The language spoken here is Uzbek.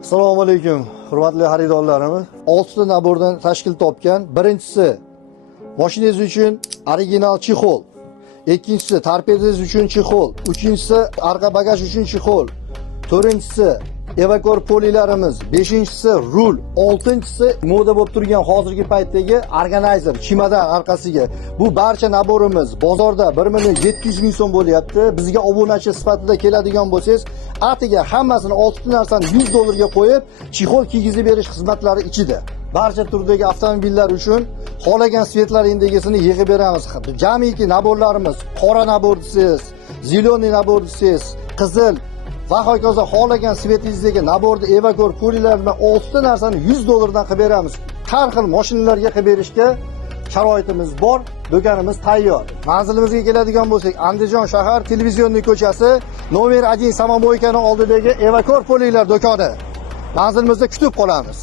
Assalomu alaykum, hurmatli xaridorlarimiz. 6 ta nabordan tashkil topgan. Birinchisi mashinangiz uchun original chexol. Ikkinchisi torpedangiz uchun chexol. Uchinchisi arqa bagaj uchun chexol. To'rtinchisi evakor polilarimiz. Beshinchisi rul. Oltinchisi moda bo'lib turgan hozirgi paytdagi organizer, chimadan orqasiga. Bu barcha naborimiz bozorda 1,700,000 so'm bo'lyapti. Bizga obunachi sifatida keladigan bo'lsangiz, atiga hammasini 6 ta narsani $100 qo'yib, chexol kiygizib berish xizmatlari ichida. Barcha turdagi avtomobillar uchun xohlagan svetlar indegisini yig'ib beramiz. Jamiki naborlarimiz, qora nabor desiz, zeleniy nabor desiz, qizil va hokazo xohlagan svetingizdagi naborda evakor polilar bilan 6 ta narsani $100 dan qilib beramiz. Har xil mashinalarga qilib berishga sharoitimiz bor, do'konimiz tayyor. Manzilimizga keladigan bo'lsak, Andijon shahar televizionniy ko'chasi, nomer 1 Samomoykaning oldidagi evakor polilar do'koni. Manzilimizda kutib qolamiz.